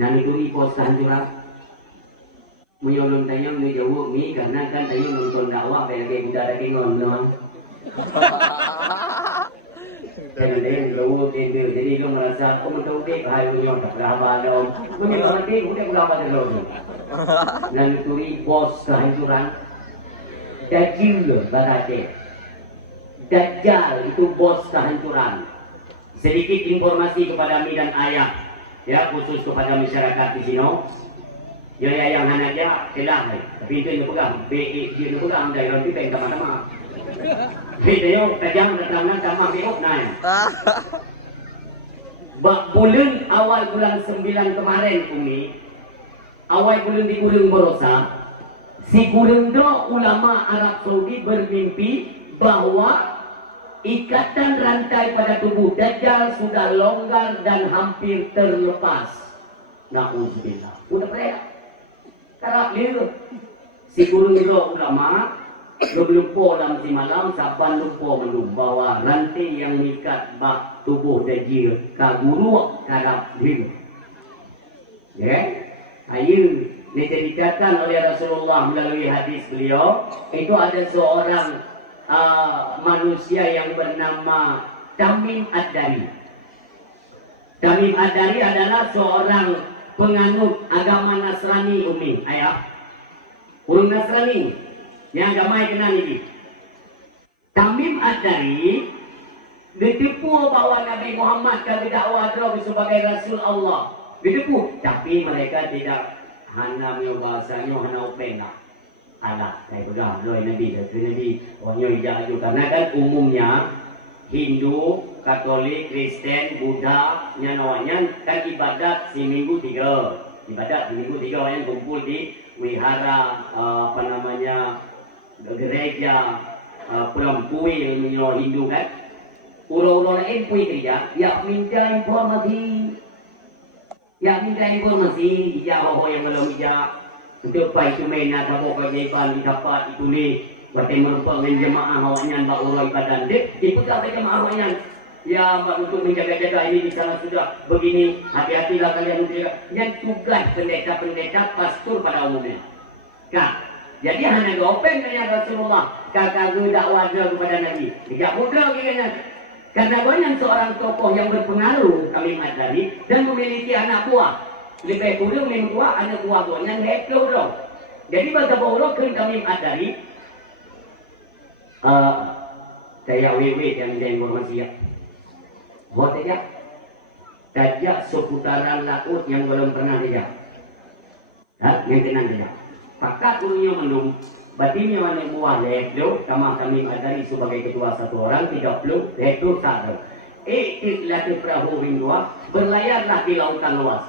Nami turi pos kehancuran. Menyolong tanya ngejawab ni karena kan tanya nonton dakwah kayak budak ada kengon memang. Jadi lu merasa kamu tahu deh bahaya punya tak berapa dong. Menyolong nanti udah berapa dong. Nami turi pos kehancuran. Dajjal berarti. Dajjal itu bos kehancuran. Sedikit informasi kepada mi dan ayah, ya khusus kepada masyarakat di sini. Ya yang hanya dia kelang, tapi itu yang pegang, dia pegang dari orang kita yang sama-sama. Video tajam datangnya sama biok naik. Bulan awal bulan 9 kemarin Umi, awal bulan di Gunung Borosa, si Gunung ulama Arab Saudi bermimpi bahwa ikatan rantai pada tubuh Dajjal sudah longgar dan hampir terlepas. Na'udzubillah. Udah percaya? Karena dia si guru itu ulama lupa dalam si malam saban lupa melum bahwa rantai yang mengikat bak tubuh Dajjal ke guru karap dia. Ya, ayu diceritakan oleh Rasulullah melalui hadis beliau itu ada seorang manusia yang bernama Tamim Ad-Dari. Tamim Ad-Dari adalah seorang penganut agama Nasrani Umi, ayah. Urung Nasrani, yang agama yang kenal ini. Tamim Ad-Dari ditipu bahwa Nabi Muhammad kalau dakwah sebagai Rasul Allah. Ditipu, tapi mereka tidak hanya bahasanya hanya opena. Alah, saya pegang loh Nabi, Nabi orangnya hijau juga. Karena kan umumnya Hindu, Katolik, Kristen, Buddha, nyawanya kan ibadat seminggu 3. Ibadat seminggu 3 orang yang kumpul di wihara gereja pulang-puil menyo Hindu kan. Orang-orang lain puil kerja, ya minta informasi, hijau yang belum hijau. Untuk apa itu mainan tabuk keajaiban didapat ditulis berarti merupakan jemaah awaknya bak orang ibadah dia dipegang oleh jemaah awaknya ya untuk menjaga-jaga ini di sana sudah begini hati-hatilah kalian menjaga yang tugas pendeta-pendeta pastor pada umumnya kan jadi hanya gopen dengan Rasulullah kakak dakwah kepada Nabi tidak mudah kira karena banyak seorang tokoh yang berpengaruh kami Ad-Dari dan memiliki anak buah lebih kurang minum tua ada buah yang heklo dong. Jadi pada bawah kami Ad-Dari saya wewe yang informasi ya. Buat aja. Tajak seputaran laut yang belum pernah dijak. Yang tenang dijak. Kakak punya menung. Batinnya mana buah heklo sama kami Ad-Dari sebagai ketua satu orang 30 heklo satu. Ikutlah ke perahu ringdua berlayarlah di lautan luas.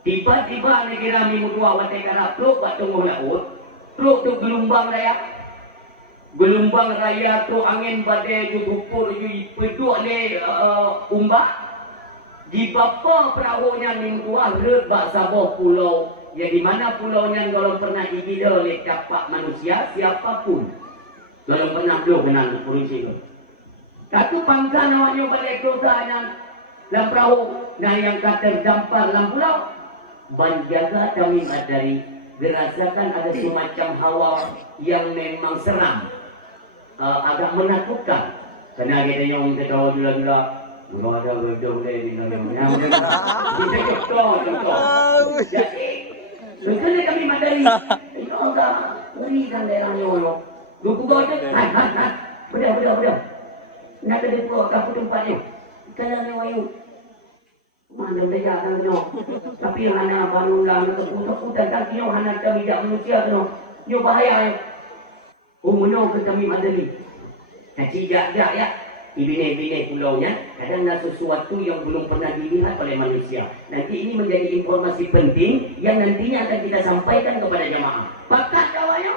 Tiba-tiba negara minggu tua watai karena truk buat tunggu laut truk tu gelombang raya tu angin badai tu dupur tu peduk ni umbak di bapa perahunya minggu tua rebak sabah pulau ya di mana pulaunya kalau pernah digila oleh capak manusia siapapun kalau pernah belum kenal polisi tu satu bangsa namanya balik dosanya dalam perahu nah yang kata terdampar dalam pulau menjaga kami Ad-Dari dirasakan ada semacam hawa yang memang seram agak menakutkan karena kita yang ketawa gila-gila nggak ada gede-gede di dalamnya kita contoh jadi sebenarnya kami Ad-Dari itu enggak uri dan daerahnya orang lupa gede bedah nak ada pulau kapal tempatnya kalau ni wayu mana mereka akan kena tapi hanya bangunan keputan kaki hanya kami tidak manusia kena dia bahaya menang ke kami Ad-Dari tidak ya bine-bine pulaunya kadang ada sesuatu yang belum pernah dilihat oleh manusia nanti ini menjadi informasi penting yang nantinya akan kita sampaikan kepada jemaah pakat kawannya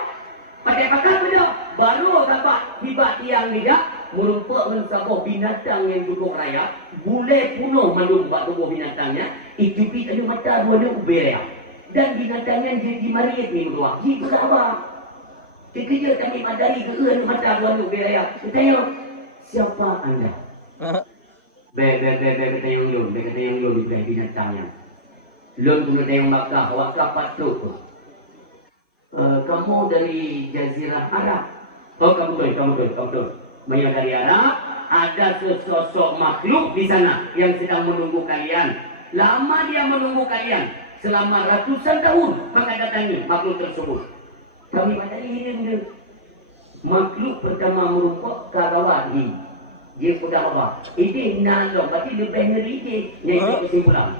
pakai benda baru dapat tiba tiang tidak merupakan sebuah binatang yang duduk raya boleh punuh melumpat tubuh binatangnya itu ada mata dua ubaya dan binatangnya jadi mariat ni berdua jadi berapa kerja kami Ad-Dari ke mata dua ubaya katanya siapa anda kata yang lun binatangnya Lun guna tayong Makkah, awak kapat tu. Kamu dari Jazirah Arab. Oh, kamu betul. Mereka dari Arab, ada sesosok makhluk di sana yang sedang menunggu kalian. Lama dia menunggu kalian. Selama ratusan tahun mendatangi makhluk tersebut. Kami matahari ini makhluk pertama merupakan karawati. Dia sudah apa? Ini nalo, berarti lebih ngeri dia. Yang kesimpulan.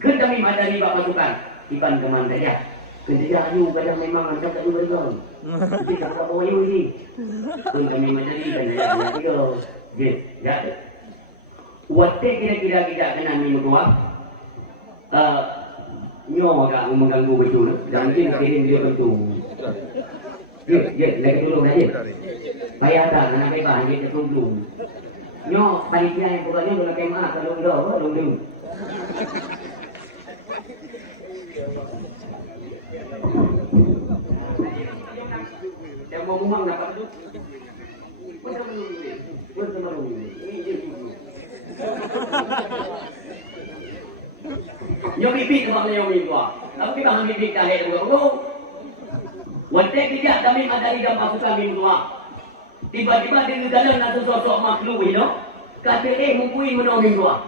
Kami matahari bapak pasukan. Iban teman saja. Kerja ayu kadang memang macam tak boleh tahu. Jadi tak bawa ayu ni. Kami matahari kan ya. Ya. Watte kira-kira kita kena minum doa. Nyo agak mengganggu betul. Dan mungkin kirim dia betul. Lagi tolong saja. Bayar tak, nak bayar, dia tolong. Nyo, panitia yang bukannya boleh kemah kalau dah, tolong. Yang mau ngomong dapat tu? Pun menunggu. Ini dia dulu. Nyo bibit namanya nyo bibit. Tapi bahan bibit dah leh dulu. Waktu kita kami ada di dalam pasukan minua. Tiba-tiba di dalam ada sosok makhluk itu. Kata mungkui menang minua.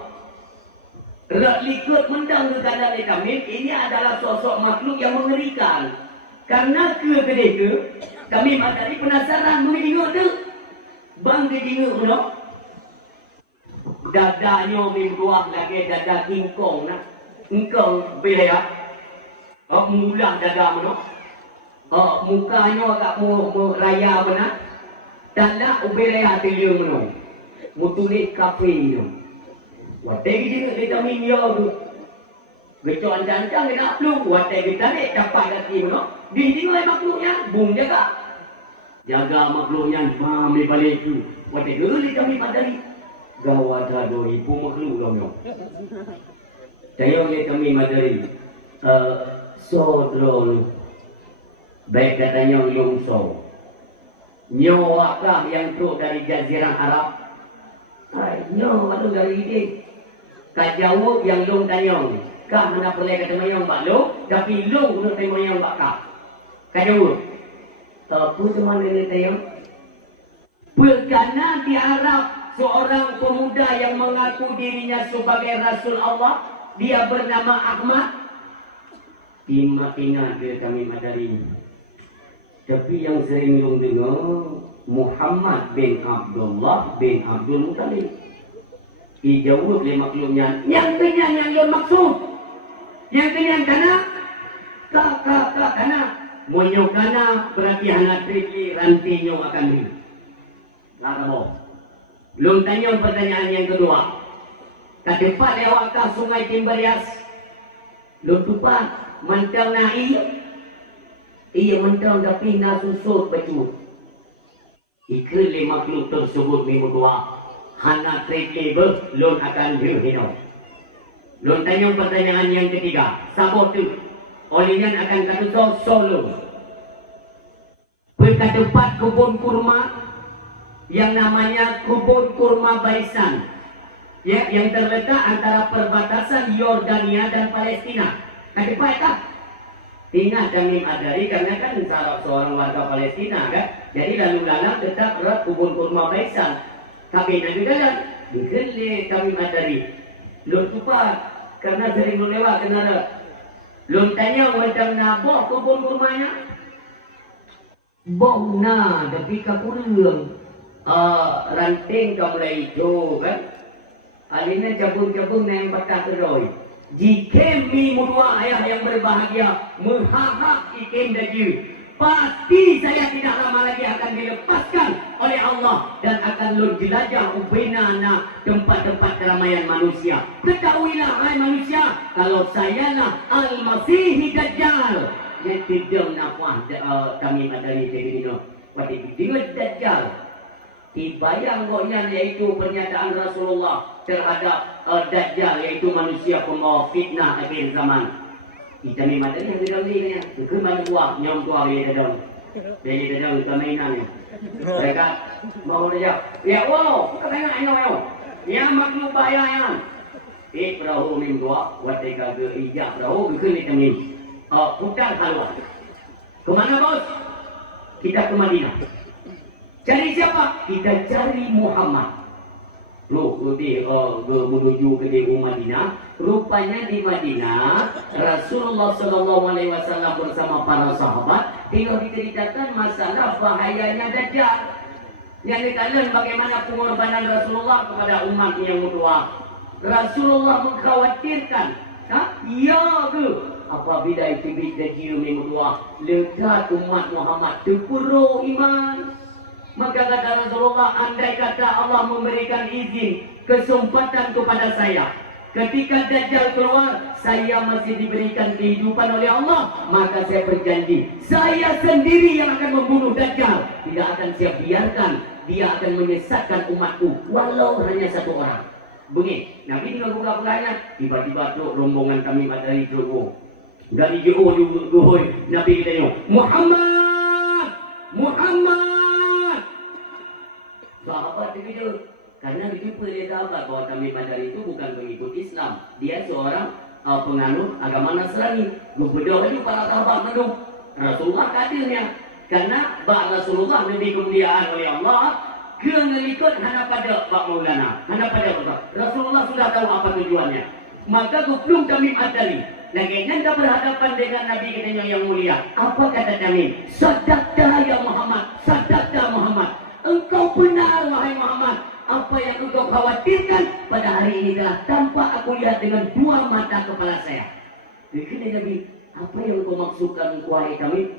Likut mendang ke dalam kami. Ini adalah sosok makhluk yang mengerikan. Karena kedua kami ada penasaran mengingat tu. Bang dia ingat tu. Dadanya minua lagi dada kingkong nak. Engkau bila mudah dada mana? Mukanya agak raya benar. Dan nak ubelai hati dia mana. Mutulik kafe dia. Wadah kita dia minyak tu. Gecuan cancang dia nak peluk. Wadah kita ni dapat hati mana. Dinding oleh makhluknya. Bung jaga. Jaga makhluknya. Faham dia balik tu. Wadah geli kami padari. Gawat ada 2,000 makhluk kami. Saya kami madari. Sodro baik katanya Yungso. Nyawakah yang tu dari Jazirah Arab? Nyawa tu dari ini. Kajawuk yang long tanyong. Kah mana perlu kata mayang bak long, tapi long guna tanya mayang bak kah. Kajawuk. Apa cuma ini tanyong? Berkana di Arab seorang pemuda yang mengaku dirinya sebagai Rasul Allah, dia bernama Ahmad. Ingat dia kami madari. Tapi yang sering yung dengar Muhammad bin Abdullah bin Abdul Muttalib. Ijawab oleh maklumnya. Yang kenyang yang dia maksud. Yang kenyang kana. Kak kana. Monyo kana berarti anak triki rantinyo akan ni. Nggak mau. Belum tanya pertanyaan yang kedua. Kadepat lewat sungai Timberias. Belum tupat. Mantang naik. Ia mentang tapi nasusut baju. Ikli makhluk tersebut minggu dua. Hana triki lon akan hirhino. Lon tanya pertanyaan yang ketiga. Sabot tu. Olehnya akan kata solo. Berkadepat kebun kurma. Yang namanya kebun kurma Baisan. Ya, yang terletak antara perbatasan Yordania dan Palestina. Kadepat tak? Ingat kami adari karena kan seorang warga Palestina kan. Jadi lalu dalam tetap erat kebun kurma Baisan. Tapi nanti dalam dikeli kami adari. Lun tupat karena sering lewat kenara. Lun tanya macam nabok kebun kurmanya. Bong na tapi kakurang. Ranting kau mulai hijau kan. Alina cabung-cabung na yang patah teroi. Jika mi mudua ayah yang berbahagia menghahap ikan daging, pasti saya tidak lama lagi akan dilepaskan oleh Allah dan akan jelajah ubena tempat-tempat keramaian manusia. Ketahuilah hai manusia, kalau saya lah Al-Masih Dajjal yang tidak nafah kami madari jadi dino. Pada dia Dajjal. Dibayang gonya yaitu pernyataan Rasulullah terhadap Dajjal yaitu manusia pembawa fitnah akhir zaman. Kita ni mata ni ada ni kan. Keman buah nyom tua dia ada. Dia ada kemainan ni. Mereka mau dia. Ya wow, kita tengok ayo. Yang makhluk bayangan. perahu min dua, watika ke ijab perahu ke vitamin. Putar keluar. Kemana bos? Kita ke Madinah. Cari siapa? Kita cari Muhammad. Loh, menuju ke Madinah. Rupanya di Madinah Rasulullah SAW bersama para sahabat tinggal diceritakan masalah bahayanya Dajjal. Yang dikatakan bagaimana pengorbanan Rasulullah kepada umat yang mutlak. Rasulullah mengkhawatirkan, ya ke? Apabila itu Dajjal yang mutlak, lekat umat Muhammad terpuruk iman. Maka kata Rasulullah, andai kata Allah memberikan izin, kesempatan kepada saya, ketika Dajjal keluar, saya masih diberikan kehidupan oleh Allah, maka saya berjanji, saya sendiri yang akan membunuh Dajjal. Tidak akan saya biarkan dia akan menyesatkan umatku, walau hanya satu orang. Begini, Nabi dengan buka-bukanya, tiba-tiba tu rombongan kami dari Jogo. Dari Jogo, Nabi kita tengok, Muhammad! Muhammad! Sahabat dia, karena begitu dia sahabat bahwa kami Madari itu bukan pengikut Islam. Dia seorang penganut agama Nasrani. Berdoa itu para sahabat menurut Rasulullah kadirnya. Karena Rasulullah lebih kemuliaan oleh Allah, kemelikut hanya pada Pak Maulana, hanya pada Rasulullah sudah tahu apa tujuannya. Maka belum kami Madari. Lagi kita berhadapan dengan Nabi kita yang mulia. Apa kata kami? Sadaqta ya Muhammad, sadaqta Muhammad. Engkau benar wahai Muhammad. Apa yang engkau khawatirkan pada hari ini telah tampak aku lihat dengan dua mata kepala saya. Jadi Nabi, apa yang engkau maksudkan wahai kami?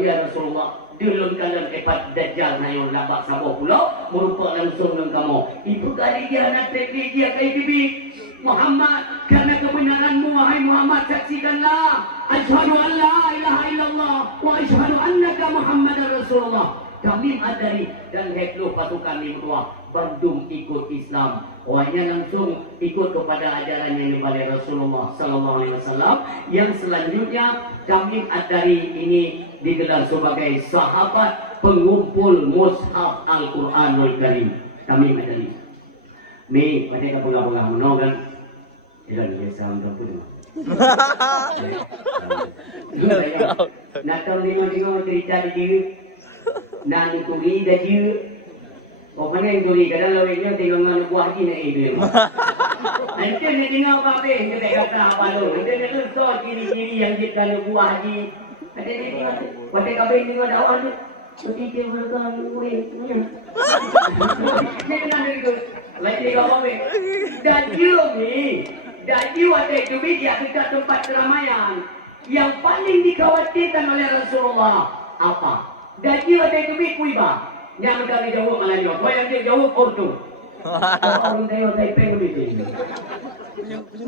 Ya Rasulullah, dalam kalangan epat Dajjal na yung labak sa pulau merupakan langsung dengan kamu. Itu kali dia nak tepik dia kay bibi Muhammad, karena kebenaranmu wahai Muhammad, saksikanlah asyhadu an la ilaha illallah wa asyhadu annaka Muhammadar Rasulullah. Kami Madari dan heklo pasukan Mimtua Bandung ikut Islam. Wahnya langsung ikut kepada ajaran yang dibawa Rasulullah Sallallahu Alaihi Wasallam. Yang selanjutnya kami Madari ini digelar sebagai sahabat pengumpul mushaf Al-Quranul Karim. Kami Madari. Ni pada kapula-pula menongan. Ilan biasa ambil pun. Nak tahu tengok cerita dia. Nang turi dah dia. Oh mana yang turi? Kadang lawaknya tengok dengan buah haji nak dia. Nanti dia tengok apa-apa. Dia tak kata apa tu. Nanti dia tu ciri-ciri yang dia kalau buah haji. Nanti dia tengok. Pada kabin tengok dakwah tu. Nanti dia berkata, weh. Dia kena ada itu. Nanti dia kata apa? Dajjal ni. Dajjal ada itu dia dekat tempat keramaian. Yang paling dikhawatirkan oleh Rasulullah. Apa? Dajjal ada itu kuiba. Yang kami jawab malah dia. Kau yang dia jawab ortu. Orang dia Taipei begitu.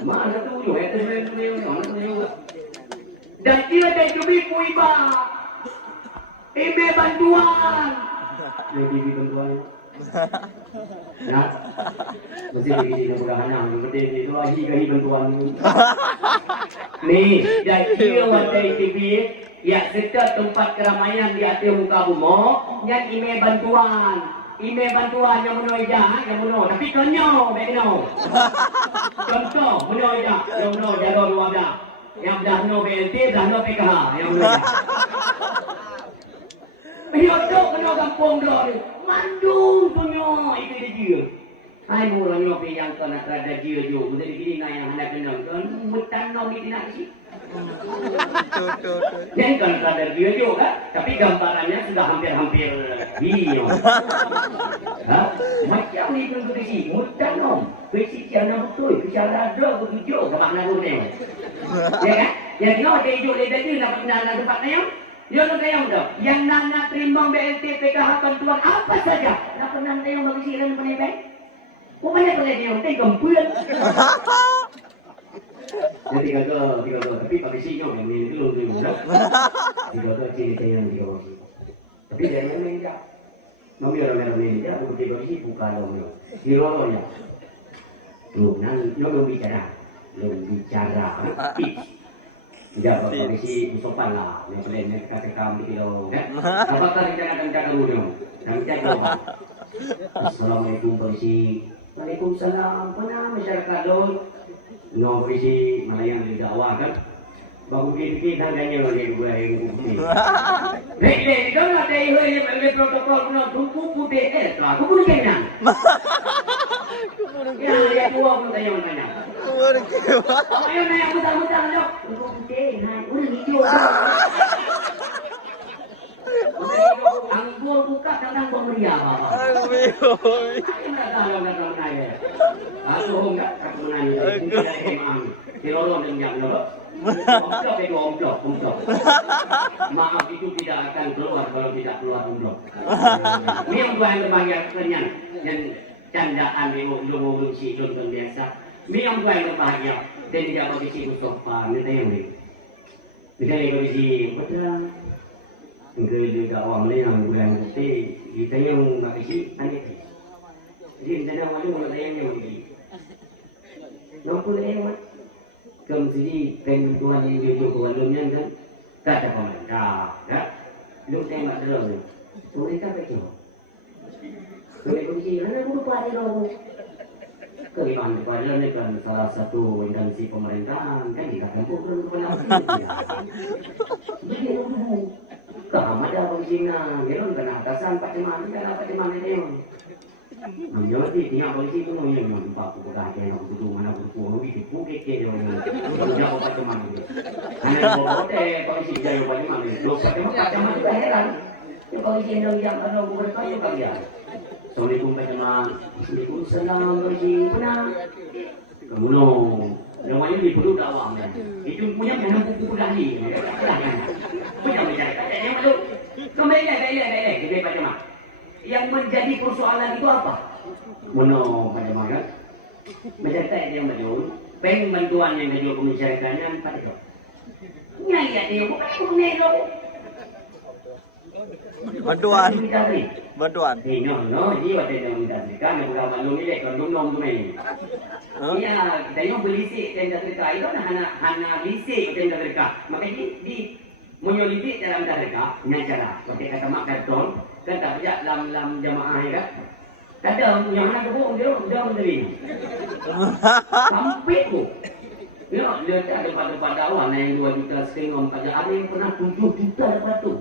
Mana tu yo? Itu mana? Dajjal ada itu kuiba. Ibe bantuan. Ibe bantuan. Ya. Mesti begini mudah-mudahan yang gede itu lagi kali bantuan. Nih, Dajjal ada itu ya, setiap tempat keramaian di atas muka bumi, yang ime bantuan yang menoi dah, yang menoi. Tapi kenyo, bekno. Contoh, menoi dah, yang menoi jaga dua dah, yang dah no BLT, dah no PKH, yang menoi dah. Hidup kenyo kampung dah, mandung kenyo itu dia. Hai murah nyopi yang kena terada dia juga. Jadi gini nak yang hendak kenal kan, mutan no di nak sih. Yang kan ada dia juga, tapi gambarannya sudah hampir-hampir dia. Macam ni pun berisi, mudah nom. Berisi jangan betul, bicara ada begitu, ke makna tu ni. Ya kan? Yang kau ada hidup leda je nak nak tempat ni. Dia nak kaya dah. Yang nak terima BLT PKH bantuan apa saja. Nak pernah tengok bagi siran penebek. Pokoknya kalau dia tengok gempuan. Jadi tiga tapi pakai sinyo yang ini dulu dulu. Tiga ciri yang tiga orang. Tapi dia yang ini tak. Nabi orang ini dia bukan tiga sih bukan orang. Hero ya. Tuh, nanti belum bicara. Tidak pakai si usopan lah. Yang lainnya kata kamu kilo. Apakah rencana dulu? Nanti apa? Assalamualaikum polisi. Waalaikumsalam. Mana masyarakat dulu? no polisi Malayang di dakwah kan. Baru kita tanya lagi gue yang bukti. Dek, kau nak tahu yang protokol punya buku putih aku pun kena. Ya, dua pun tanya. Ayo nanya mudah-mudahan dok. Buku putih, udah hijau. Anggur buka kadang pemeria bapak. Aku enggak menanya. Tilolong dan jam dulu. Omplok. Maaf itu tidak akan keluar kalau tidak keluar omplok. Ini yang gua yang berbahagia kenyang dan candaan di ulung si contoh biasa. Ini yang gua yang berbahagia dan tidak bagi si sopan. Kita yang ini. Kita lagi bagi si betul. Engkau juga awam ni yang gua yang bukti. Kita yang bagi si aneh. Jadi kita nak malu kalau saya yang bagi. Nampu lewat. Kemudian penentuan yang diujuk walumnya kan kata pemerintah, ya, lu tembak terus, mereka betul. Mereka begini, mana guru pada lo? Kelipan pada ini kan salah satu instansi pemerintahan kan dikatakan pun penafsir. Jadi lu kamu ada begini, dia kena atasan pak cuman ini. Nhớ thì tiếng Anh polisi cũng nhiều người bảo của đại cái nó cũng đủ mà nó cũng nó bị phụ cái rồi nó nhau phải cho mình anh em có thể polisi chơi vào nhưng mà lúc phải mất cho mình hết rồi cái polisi nông dân ở đâu cũng có yêu cầu gì Assalamualaikum Waalaikumsalam Assalamualaikum polisi pernah kamu lo namanya di perlu dakwah itu punya buku lagi punya bicara katanya malu kembali lagi kita baca mah yang menjadi persoalan itu apa? Mono macam mana? Masyarakat yang majul, bantuan yang majul kemasyarakatan pada itu. Nyaya dia bukan nelo. Bantuan. No, dia ada yang minta kan bukan balung ini kan nom tu ni. Iya, dia belisik dan mereka itu hana belisik dan mereka. Maka di menyolidik dalam mereka cara pakai kata mak karton kan tak bijak lam jamaah ya kan. Kadang yang mana tu dia menerima. Sampai tu. Dia ada pada dakwah yang 2 juta setengah pada ada yang pernah 7 juta dapat tu.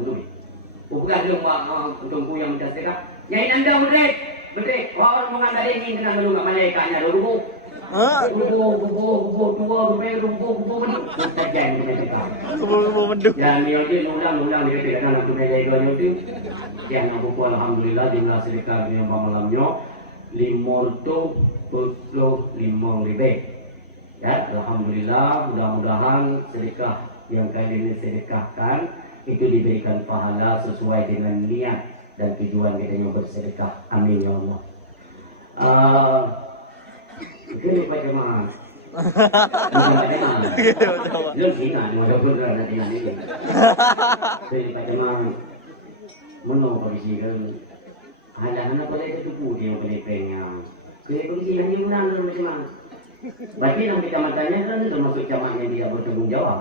Bukan dia tunggu yang minta sedekah. Yang anda betul. Orang mengandai ini kena melunggak malaikatnya dulu. Bubu menduk. Dan dia ulang dia tidak nak tunai jaga itu. Yang aku alhamdulillah jumlah sedekah yang malamnya 575 lebih. Ya, alhamdulillah mudah-mudahan sedekah yang kali ini sedekahkan itu diberikan pahala sesuai dengan niat dan tujuan kita yang bersedekah. Amin ya Allah. Ini bagaimana? Belum ingat, mudah mudahan nanti ini. Ini bagaimana? Menolak polisi kan? Hanya boleh tertipu dia boleh pengen. Jadi polisi hanya menang macam mana? Bagi yang kecamatannya kan termasuk camat yang tidak bertanggung jawab.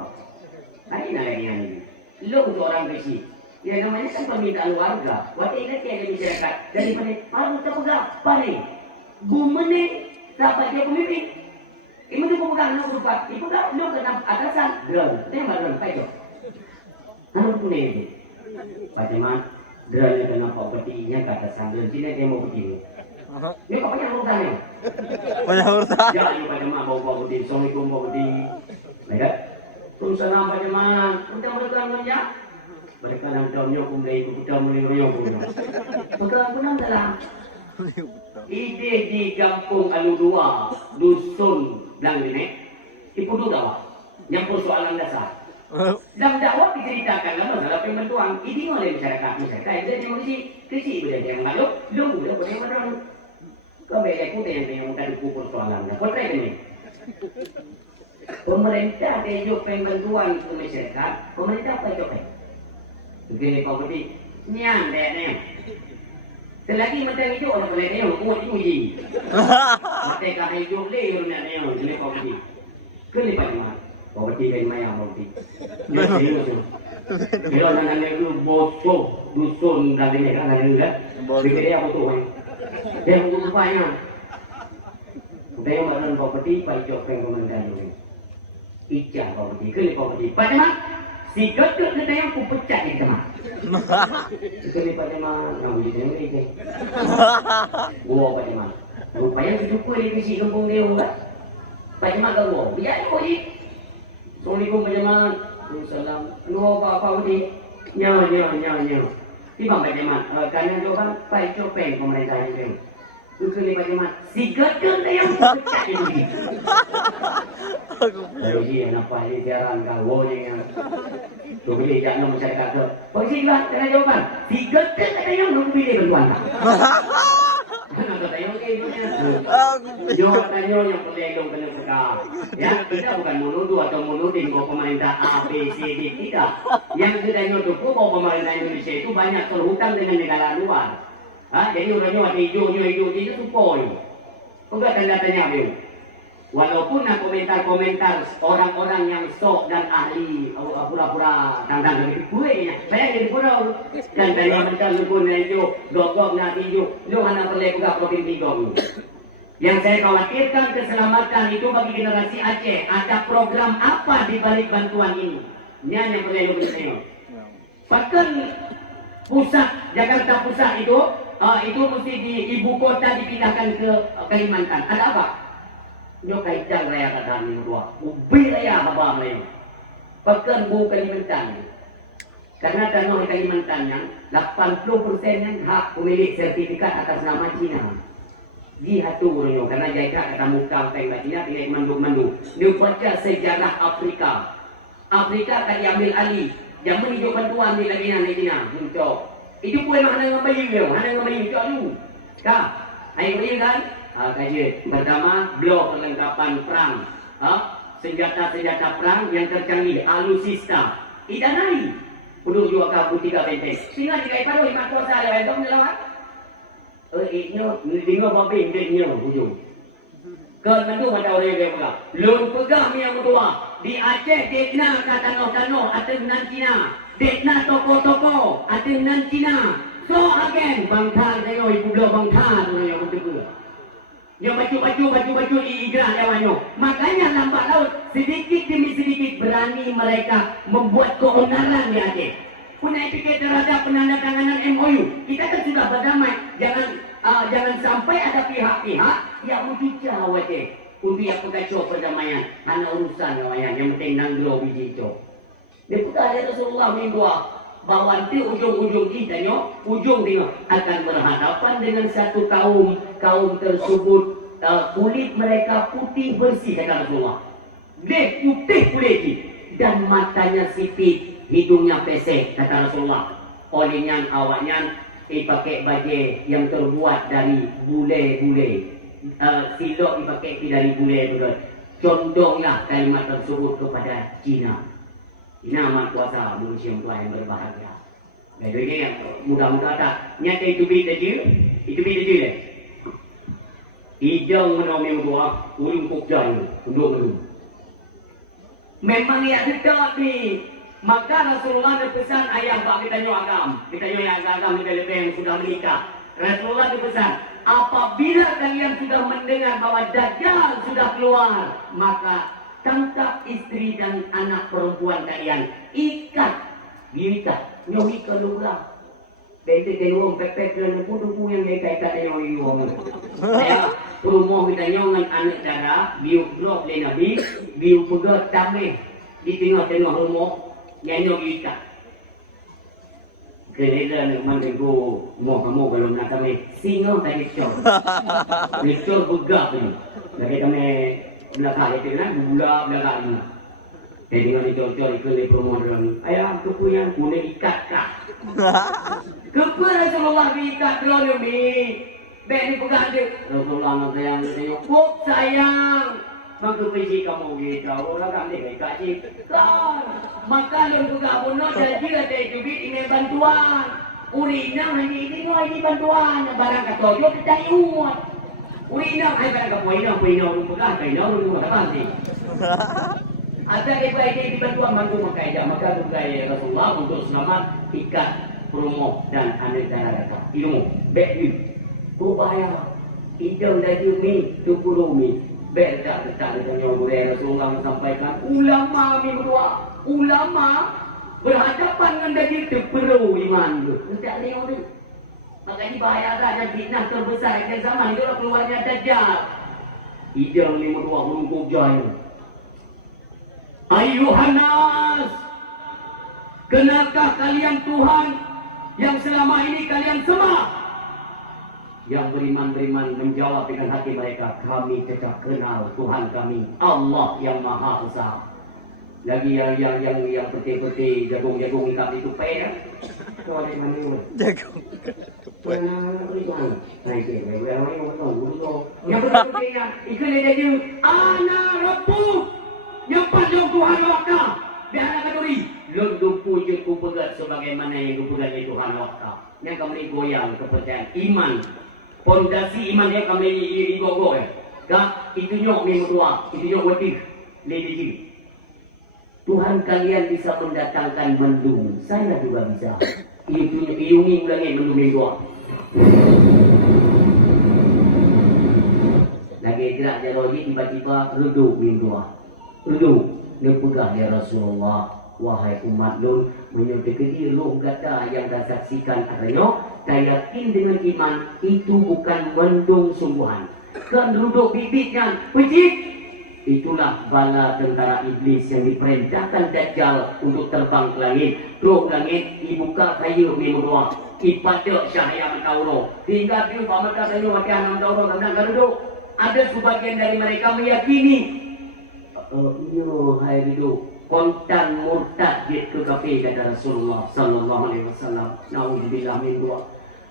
Ini lagi yang ini. Lo untuk orang polisi. Ya namanya kan permintaan warga. Waktu ini tiada masyarakat. Jadi mana? Harus terpegang. Paling. Bumene. Dapat dia pemimpin. Ibu tu pegang nak berupat. Ibu tak nak kena atasan. Drone. Tembak drone. Kayu. Anu punya itu. Bagaimana? Drone yang kena propertinya ke atasan. Drone sini dia mau begini. Dia kau banyak urusan ni. Banyak urusan. Ya, dia bagaimana bawa properti. Assalamualaikum properti. Baik. Terus salam bagaimana? Kita berkelang saja. Mereka nak tahu aku mulai kita mulai punya. Berkelang pun dalam. Ide di kampung Aludua, dusun Blangline, itu dakwah. Yang persoalan dasar. Dalam dakwah diceritakan masalah pembantuan. Ini oleh masyarakat. Jadi krisis budaya yang malu, lu boleh mana? Kembali aku yang muka duku persoalan. Potret ini. Pemerintah dia pembantuan ke masyarakat. Pemerintah apa itu? Begini kau beri, nyang deh. Selagi macam itu orang boleh neo, kuat uji. Macam kah hidup leh orang neo, jadi kau beri. Kelipat mana? Kau beri dari mana kau beri? Kalau nak itu bosok dusun dari mereka nak itu kan? Fikir dia apa tu kan? Dia apa rupanya? Udah yang properti, Pak Ijok pengen komentar. Ijah properti, ke properti. Pak Jamal, si gedek kita yang ku pecah di Jamal. Itu ni Pak Jamal, nak boleh tengok ni ke? Gua Pak Jamal. Rupanya cukup ni kisi kampung dia enggak. Pak Jamal ke gua. Biar ni boleh. Assalamualaikum Pak Jamal. Waalaikumsalam. Lu apa ni? Nyo. Tiba Pak Jamal, kerana tu kan Pak Ijok pengen pemerintah ni. Itu ni Pak Jamal, si gedek kita yang ku pecah di sini. Jadi kenapa dia jarang kau yang tu boleh jangan masyarakat tu. Polisi lah dengan jawapan. Si gedek kata yang nak pilih bantuan. Mana kata yang ke punya. Jawab tanya yang pelelong kena sekar. Ya, kita bukan menuduh atau menuding bahawa pemerintah A, B, C, D tidak. Yang kita tanya tu bahawa pemerintah Indonesia itu banyak berhutang dengan negara luar. Jadi orangnya ada hijau itu supoi. Enggak tanda tanya dia. Walaupun komentar-komentar orang-orang yang sok dan ahli pura-pura tantang dari kuenya, saya jadi pura dan dari macam pun itu gogok nanti itu, lu hanya boleh buka provinsi gogok. Yang saya khawatirkan keselamatan itu bagi generasi Aceh. Ada program apa di balik bantuan ini? Ini yang boleh lu tengok. Bahkan pusat Jakarta Pusat itu mesti di ibu kota dipindahkan ke Kalimantan. Ada apa? Nyo kaitan raya kata ni dua. Ubi raya apa Melayu. Pekan bu Kalimantan. Karena tanah Kalimantan yang 80% yang hak pemilik sertifikat atas nama Cina. Di hatu nyo karena jaga kata muka tengah Cina pilih mandu. Dia baca sejarah Afrika. Afrika akan diambil alih. Yang menunjuk bantuan di Cina. Untuk. Itu pun mana ngabayu dia. Mana ngabayu tu dulu. Kah? Ayo beri kan? Kaji. Pertama, blok perlengkapan perang. Senjata-senjata perang yang tercanggih. Alusista. Idanai. Perlu juga kabu 3 benteng. Sehingga di paruh 5 kuasa ada benteng melawat. Dengar babing dia hujung. Kenapa ada orang yang pegang? Lun pegang yang kedua. Di Aceh, dekna ke tanah-tanah atau nan Cina. Dekna toko-toko atau nan Cina. So again, bangkar tengok ibu belah bangkar yang kedua. Yang baju di igrah lawannya. Makanya lambat laut sedikit demi sedikit berani mereka membuat keonaran di Aceh. Punya etiket terhadap penandatanganan MOU. Kita kan sudah berdamai. Jangan sampai ada pihak-pihak yang menjauh Aceh untuk yang pengacau perdamaian. Anak urusan yang penting nangglo biji cok. Dia putar dari Rasulullah mingguah. Bahwa nanti ujung-ujung kita ujung dia akan berhadapan dengan satu kaum tersebut kulit mereka putih bersih kata Rasulullah. Dia putih kulit dan matanya sipit, hidungnya pesek kata Rasulullah. Olehnya awaknya dipakai baju yang terbuat dari bule-bule. Silok dipakai dari bule-bule. Condonglah kalimat tersebut kepada Cina. Cina amat kuasa manusia yang berbahagia. Jadi yang mudah-mudahan tak. Nyata itu beda je. Hijau menomel doa, uring pokjai, unduk. Memang ia dekat ni. Maka Rasulullah berpesan ayah bak kita nyo agam. Kita nyo yang agam kita lebih yang sudah menikah. Rasulullah berpesan, apabila kalian sudah mendengar bahwa Dajjal sudah keluar, maka tangkap istri dan anak perempuan kalian, ikat, nyohi ke luar. Bente tenuang pepek dan pudu yang ikat yang iwang. Saya rumah kita nyongan anak dara, biu drop le nabi, biu pegat tameh di tengah-tengah rumah, yang nyohi ikat. Kerana memang aku mau kamu belum nak kami singo tadi cor, cor begap ni. Lagi kami belakang itu kan, belakang ni. Jadi dengan cor-cor ikut promosi. Ayah kepunya kuning ikat kah? Kepunya Rasulullah ikat belum ni. Bek ni pegang dia. Rasulullah nak sayang tengok. Pop sayang. Maka pergi kamu gitu. Orang kami ikat je. Maka lun pegang pun nak jadi ada duit ini bantuan. Urina ini bantuan. Barang kata dia kita iuat. Urina barang kata puina lun pegang lun apa sih? Ada baik-baik dibantuan bantu maka tugai Rasulullah untuk selamat ikat promo dan anak darah ilmu. Baik ni. Upaya hijau lagi mi, tukuru mi. Beda dengan budaya Rasulullah sampaikan ulama berdua, ulama berhadapan dengan daging terperu iman tu. Tak lewat tu. Makanya bahaya saja fitnah terbesar di zaman itu adalah keluarnya Dajjal. Hijau 52 melungkuk jaya. Ayuhan nas, kenalkah kalian Tuhan yang selama ini kalian sembah? Yang beriman-beriman menjawab dengan hati mereka, kami tetap kenal Tuhan kami, Allah yang Maha Esa. Lagi yang peti-peti jagung-jagung ikat itu payah. Kau ada mana? Jagung. Yang berikutnya, ikan dia je, Ana Rabbu, yang panjang Tuhan wakta. Biar anak kaduri, lendu puja ku pegat sebagaimana yang ku pegatnya Tuhan wakta. Yang kami goyang kepercayaan iman. Pondasi iman dia kami digogo ya. Kak, itu nyok ni mutua, itu nyok watif, lady. Tuhan kalian bisa mendatangkan mendung, saya juga bisa. Iungi ulangi mendung minggu. Lagi gerak dia roji tiba-tiba redup minggu. Redup, dia pegang ya Rasulullah. Wahai umat Nun, menyuntik dia lu kata yang dah saksikan adanya, dan yakin dengan iman itu bukan mendung sungguhan. Kan duduk bibitnya, pecik. Itulah bala tentara iblis yang diperintahkan Dajjal untuk terbang ke langit. Teruk langit, dibuka kayu mimudua. Ibadah syahaya mentauro. Hingga dia pamata kayu makian mentauro tentang duduk. Ada sebagian dari mereka meyakini. Hai hidup. Kontan murtad ke kafir kata Rasulullah sallallahu alaihi wasallam. Nauzubillah min dua.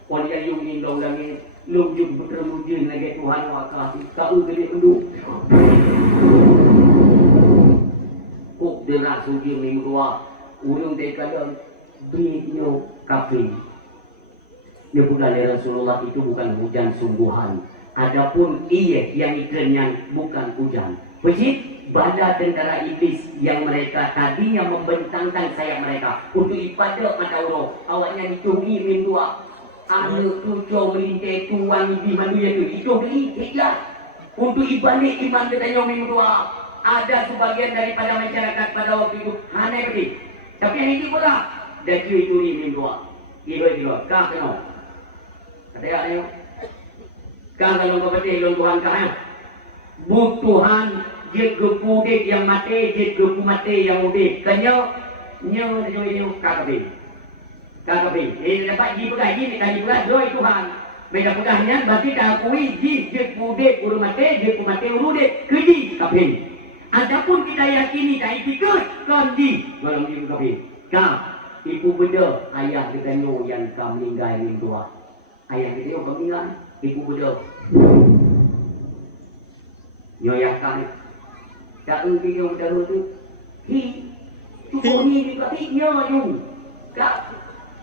Qul ya yumin langit lumjung berterujun lagi Tuhan wakaf. Kau gede dulu. Kok derak suji min dua. Urung dia kata binyo kafir. Dia bukan Rasulullah itu bukan hujan sungguhan. Adapun ia yang iklannya bukan hujan. Begitu bala tentara iblis yang mereka tadinya membentangkan sayap mereka untuk ibadah pada Allah. Awaknya dicuri mindua. Anak tujuh melintai tuan ibi manusia itu beli ikhlas untuk ibalik iman katanya mindua. Ada sebagian daripada masyarakat pada waktu itu hanya pergi. Tapi yang ini pula dah curi mindua. Gila kah kena. Katanya ayo. Kah kalau kau betul long Tuhan kah? Tuhan dia gepudik yang mati, dia gepu mati yang udik. Kenyo, nyo kakabi. Ini dapat ji pegang, ji ni kali pegang, doi Tuhan. Mereka pegangnya, berarti dah akui ji, dia pudik, uru mati, dia mati, uru udik. Keji, kapi. Adapun kita yakini, tak ikut, kan ji. Golong ji kapi. Kau, ibu benda, ayah kita nyo yang kau meninggal ni tua. Ayah kita nyo kau meninggal, ibu benda. Nyo yang kau tak mungkin yang dahulu tu cukup ni juga hiknya you kak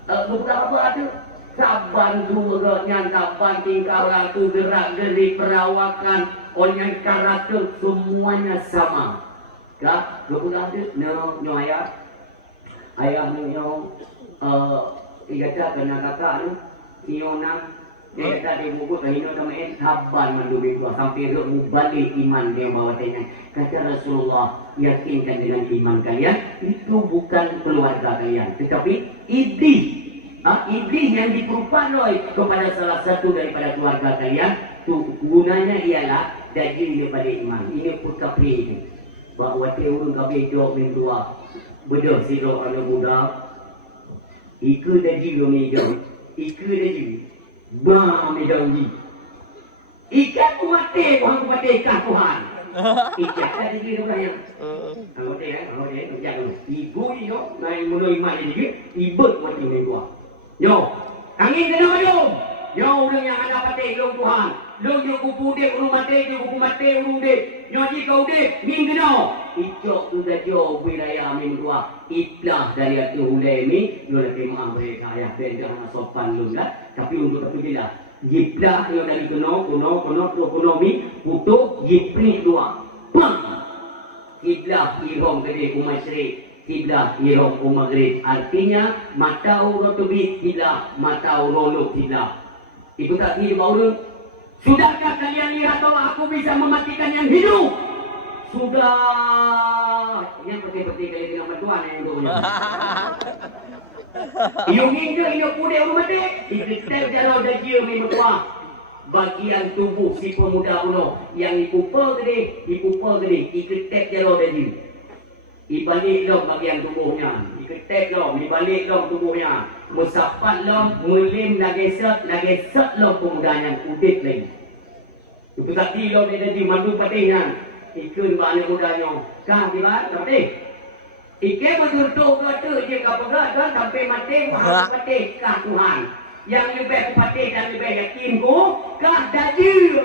beberapa ada saban dua nyantapan tingkah laku gerak geri perawakan orang karakter semuanya sama kak beberapa ada nyo ayah nyo igata kena kakak ni nyo nak dia kata dia buku kahino sama saban mandubin tua sampai dia balik iman dia bawa tanya. Kata Rasulullah, yakinkan dengan iman kalian itu bukan keluarga kalian, tetapi iblis. Iblis yang diperupaloi kepada salah satu daripada keluarga kalian, tu gunanya ialah daging daripada iman. Ini putapri itu. Bahawa dia urung kabeh jawab min dua. Bedah sirok anak muda. Iku daging kami jawab. Iku daging. Medangi ikan ku mati ikan Tuhan ikan tadi dia banyak jangan ibu yo naik mulai iman ini ibut mati ni gua yo angin kena yo orang yang ada pati long Tuhan long yo ku pude uru mati yo ku mati uru de yo ji kau de min kena icok tu dah jo wilayah min gua itlah dari atu ulemi yo lagi maaf mereka ya benda sopan lu lah. Tapi untuk itu tidak jiplah yang dari kuno mi putuk jipri dua pang kiblah ihom gede umasri kiblah ihom umaghrib artinya mata urut tubi kiblah mata urolo kiblah itu tak di bawah Sudahkah kalian lihat bahwa aku bisa mematikan yang hidup? Sudah. Yang peti-peti kalian dengan bantuan yang hidupnya. Yung hingga, yung kuda, yung mati. Ikitip jalaw dan jiwa mematuah. Bagian tubuh si pemuda uno yang ipupa gede, ikitip jalaw dan jiwa. Ibalik dong bagian tubuhnya. Ikitip dong, ibalik dong tubuhnya. Musapat dong, mulim lagi set dong pemudanya. Udit lagi. Itu tadi dong dia jadi mandu patinya. Ikun balik mudanya. Kah, di mana? Tapi Ike bertutup kata je kapagad kan sampai mati mati kah Tuhan. Yang lebih pati dan lebih yakinku kah dajil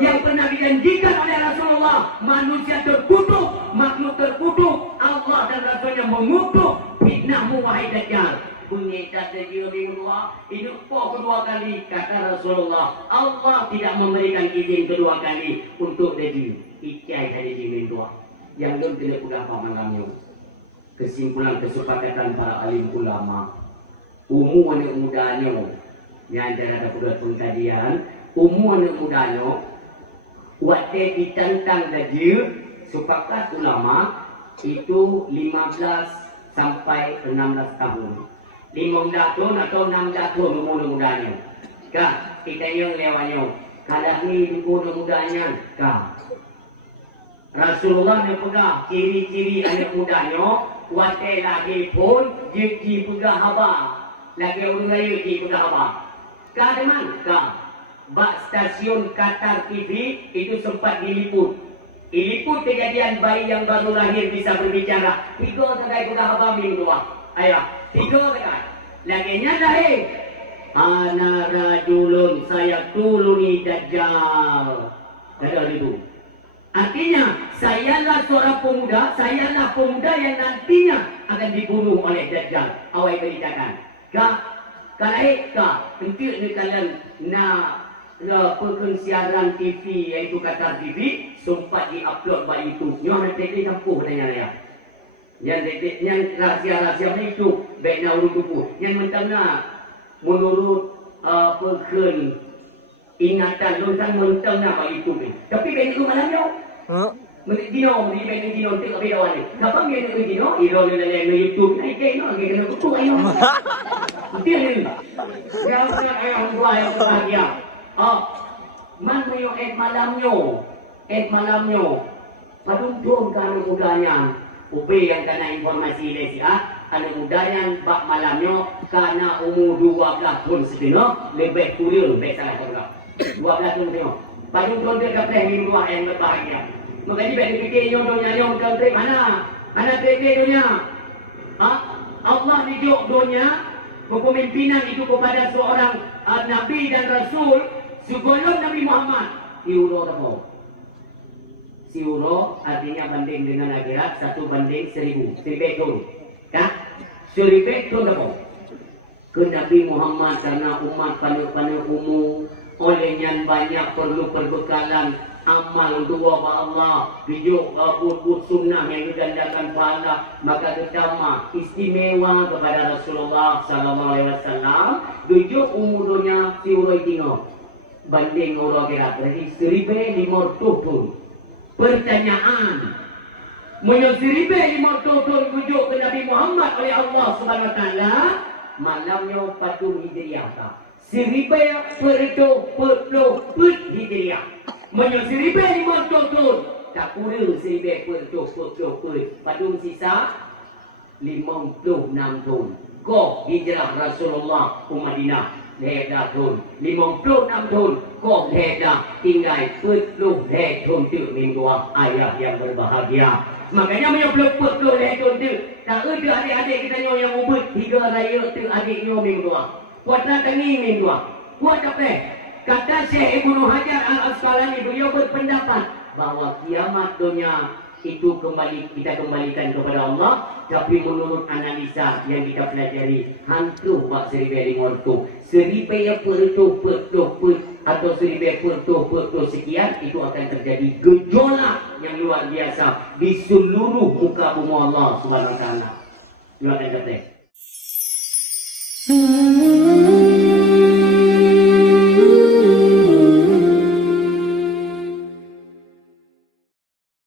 yang pernah dijanjikan oleh Rasulullah. Manusia terkutuk, makhluk terkutuk, Allah dan Rasulnya mengutuk fitnahmu wahai Dajjal. Bunyi dajjal minggu dua, hidup kedua kali kata Rasulullah. Allah tidak memberikan izin kedua kali untuk dajjal. Ikai hari minggu dua. Yang belum kena pegang pamangamnya. Kesimpulan kesepakatan para alim ulama, umur anak mudanya yang ada pada pengkajian, umur anak mudanya waktu ditentang gaji sepakat ulama itu 15 sampai 16 tahun 15 tahun atau 16 tahun umur anak mudanya kah kita yang lewatnya kalau ni umur anak mudanya kah Rasulullah yang pegang ciri-ciri anak mudanya Wate lagi pun Jeki pegang haba Lagi orang lain Jeki pegang haba Kah teman? Kah Bak stasiun Qatar TV Itu sempat diliput Diliput kejadian bayi yang baru lahir bisa berbicara 3 kedai pegang haba minggu dua Ayo 3 kedai Lagi lahir Ana rajulun saya tuluni Dajjal Ada itu Artinya, sayalah seorang pemuda, sayalah pemuda yang nantinya akan dibunuh oleh Dajjal. Awak beritakan. Kak, kalau tentu ni kalian nak perkensiaran TV, iaitu Qatar TV, sempat diupload by YouTube. Yang ada teknik campur pertanyaan saya. Yang rahsia-rahsia itu, baiknya urut tubuh. Yang mentang menurut perken ingatan lontan mentang nak itu ni. Tapi benda tu malamnya. Menit dino, menit benda dino tu beda wali. Siapa yang nak dino? Iro ni dalam YouTube ni ke no, kita nak kutu ayo. Dia ni. Yang ayah dua yang bahagia. Man punya malamnya. Padung tuan kan mudanya. Upe yang kena informasi lesi anak muda yang bak malamnya karena umur 12 tahun setengah lebih kurang lebih salah juga. 12 tahun tengok. Padung tuan dia dapat minggu dua yang berbahagia. Makanya bila dipikir dunia kan trip mana? Mana trip dunia? Allah hidup dunia kepemimpinan itu kepada seorang Nabi dan Rasul sebelum Nabi Muhammad. Siuro apa? Siuro artinya banding dengan akhirat 1 banding 1000. 1000 tahun. Kan? 1000 tahun apa? Ke Nabi Muhammad karena umat pada umum olehnya banyak perlu perbekalan amal dua ba Allah hidup buat sunnah yang digandakan pahala maka terutama istimewa kepada Rasulullah sallallahu alaihi wasallam hidup umurnya siuroi tino banding orang kira berarti 1500 tahun. Pertanyaan menyusiribe 50 tahun hidup ke Nabi Muhammad oleh Allah Subhanahu wa taala malamnya patung hijriah tak 1440 hijriah menyusiribe 50 tahun tak kurang 1440 padung sisa 56 tahun kau hijrah Rasulullah ke Madinah Heda tahun 56 tahun kau heda tinggal 40 tahun tu minggu ayah yang berbahagia. Makanya punya 40 tahun tu tak ada adik-adik kita yang ubud 3 raya tu adiknya minggu kuatlah tangi minggu kuat apa kata Syekh Ibnu Hajar Al-Asqalani beliau berpendapat bahawa kiamat dunia itu kita kembalikan kepada Allah, tapi menurut analisa yang kita pelajari hantu bak 1500 atau 1440 sekian itu akan terjadi gejolak yang luar biasa di seluruh muka bumi Allah Subhanahu wa taala. Silakan kata.